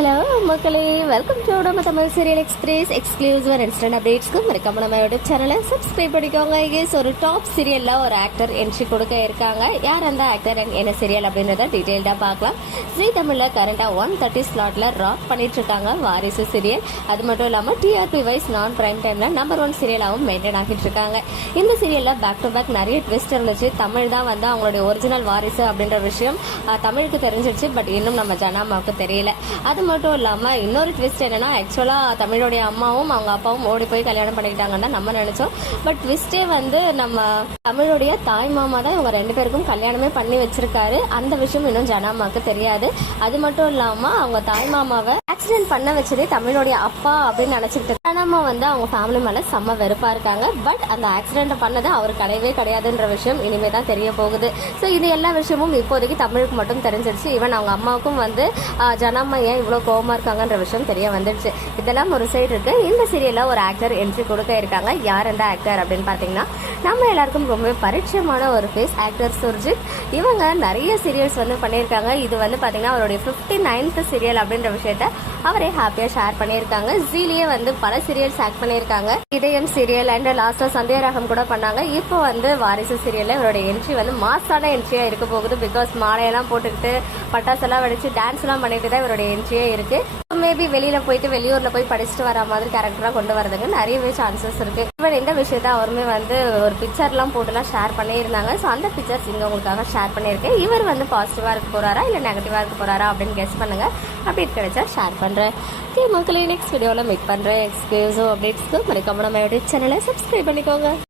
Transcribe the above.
Hello மக்களே welcome to நம்ம Tamil serial express exclusive instant அப்டேட்ஸ்க்கு மறக்காம நம்ம யூடியூப் சேனலை சப்ஸ்கிரைப் பண்ணிக்கோங்க. இகேஸ் ஒரு டாப் சீரியலில் ஒரு ஆக்டர் என்ட்ரி கொடுக்க இருக்காங்க. யார் அந்த ஆக்டர் அண்ட் என்ன சீரியல் அப்படின்றத டீட்டெயில்டாக பார்க்கலாம். ஸ்ரீ தமிழில் கரண்டாக ஒன் தேர்ட்டி ஸ்லாட்டில் ராக் பண்ணிட்டு இருக்காங்க வாரிசு சீரியல் அது மட்டும் இல்லாமல் டிஆர்பி வைஸ் நான் பிரைம் டைமில் நம்பர் ஒன் சீரியலாகவும் மெயின்டைன் ஆகிட்டு இருக்காங்க இந்த சீரியலில் பேக் டு பேக் நிறைய ட்விஸ்ட் இருந்துச்சு. தமிழ் தான் வந்து அவங்களுடைய ஒரிஜினல் வாரிசு அப்படின்ற விஷயம் தமிழுக்கு தெரிஞ்சிருச்சு. பட் இன்னும் நம்ம ஜனாமாவுக்கு தெரியல. அது மட்டும் இல்லாம இன்னொரு ட்விஸ்ட் என்னன்னா ஆக்சுவலா தமிழோடைய அம்மாவும் அவங்க அப்பாவும் ஓடி போய் கல்யாணம் பண்ணிக்கிட்டாங்கன்னு தான் நம்ம நினைச்சோம். பட் ட்விஸ்டே வந்து நம்ம தமிழுடைய தாய் மாமா தான் இவங்க ரெண்டு பேருக்கும் கல்யாணமே பண்ணி வச்சிருக்காரு. அந்த விஷயம் இன்னும் ஜனாமாவுக்கு தெரியாது. அது மட்டும் இல்லாம அவங்க தாய் மாமாவை ஆக்சிடென்ட் பண்ண வச்சதே தமிழோடைய அப்பா அப்படின்னு நினைச்சுக்கிட்டு நம்ம வந்து அவங்க ஃபேமிலி மேலே செம்ம வெறுப்பாக இருக்காங்க. பட் அந்த ஆக்சிடென்ட் பண்ணது அவர் கிடையவே கிடையாதுன்ற விஷயம் இனிமே தான் தெரிய போகுது. ஸோ இது எல்லா விஷயமும் இப்போதைக்கு தமிழுக்கு மட்டும் தெரிஞ்சிருச்சு. ஈவன் அவங்க அம்மாவுக்கும் வந்து ஆஹ், ஜனம்மா ஏன் இவ்வளோ கோபமாக இருக்காங்கன்ற விஷயம் தெரிய வந்துடுச்சு இதெல்லாம் ஒரு சைடு இருக்குது இந்த சீரியலில் ஒரு ஆக்டர் என்ட்ரி கொடுக்க இருக்காங்க. யார் அந்த ஆக்டர் அப்படின்னு பார்த்தீங்கன்னா நம்ம எல்லாருக்கும் ரொம்பவே பரிச்சயமான ஒரு ஃபேஸ் ஆக்டர் சுர்ஜித். இவங்க நிறைய சீரியல்ஸ் வந்து பண்ணியிருக்காங்க. இது வந்து பார்த்தீங்கன்னா அவருடைய ஃபிஃப்டி நைன்த் சீரியல் அப்படின்ற விஷயத்த அவரே ஹாப்பியாக ஷேர் பண்ணியிருக்காங்க. ஜீலியே வந்து பல சீரியல்ஸ் ஆக்ட் பண்ணியிருக்காங்க. இதயம் சீரியல் அண்ட் லாஸ்ட்டாக சந்தியாராகம் கூட பண்ணாங்க. இப்போ வந்து வாரிசு சீரியலில் இவருடைய என்ட்ரி வந்து மாசான என்ட்ரியாக இருக்க போகுது. பிகாஸ் மாலையெல்லாம் போட்டுக்கிட்டு பட்டாசெல்லாம் வெடிச்சு டான்ஸ்லாம் பண்ணிட்டு தான் இவருடைய என்ட்ரியே இருக்குது மேபி வெளியில போயிட்டு வெளியூர்ல போய் படிச்சுட்டு வர மாதிரி கேரக்டரா கொண்டு வரதுக்கு நிறையவே சான்சஸ் இருக்கு. இவன் இந்த விஷயத்த அவருமே வந்து ஒரு பிக்சர்லாம் போட்டுலாம் ஷேர் பண்ணியிருந்தாங்க. ஸோ அந்த பிக்சர்ஸ் இங்க உங்களுக்காக ஷேர் பண்ணியிருக்கேன். இவர் வந்து பாசிட்டிவா இருக்க போறாரா இல்ல நெகட்டிவா இருக்க போறாரா அப்படின்னு கெஸ் பண்ணுங்க. அப்படி கிடைச்சா ஷேர் பண்றேன். ஓகே மக்களே நெக்ஸ்ட் வீடியோல மேக் பண்றேன். எக்ஸ்க்ளூசிவ் அப்டேட்ஸ்க்கு மறக்காம நம்ம யூடியூப் சேனலை சப்ஸ்கிரைப் பண்ணிக்கோங்க.